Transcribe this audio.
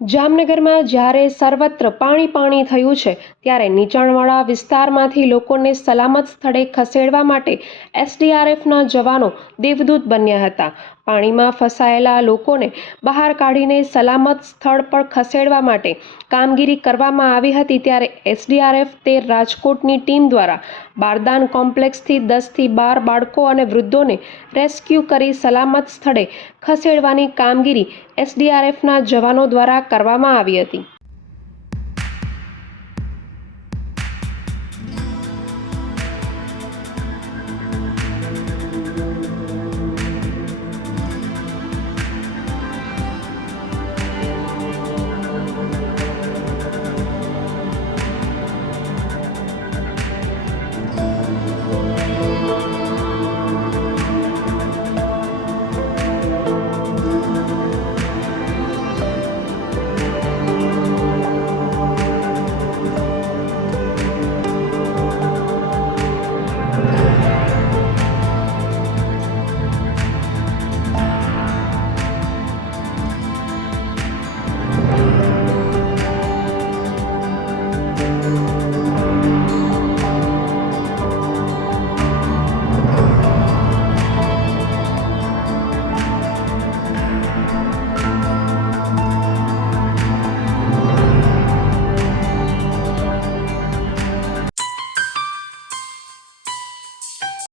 જામનગરમાં જ્યારે સર્વત્ર પાણી થયું છે ત્યારે નીચાણવાળા વિસ્તારમાંથી લોકોને સલામત સ્થળે ખસેડવા માટે એસડીઆરએફના જવાનો દેવદૂત બન્યા હતા। પાણીમાં ફસાયેલા લોકોને બહાર કાઢીને સલામત સ્થળ પર ખસેડવા માટે કામગીરી કરવામાં આવી હતી। ત્યારે એસડીઆરએફ તે રાજકોટની ટીમ દ્વારા બારદાન કોમ્પ્લેક્સથી 10થી 12 બાળકો અને વૃદ્ધોને રેસ્ક્યુ કરી સલામત સ્થળે ખસેડવાની કામગીરી એસડીઆરએફના જવાનો દ્વારા કરવામાં આવી હતી।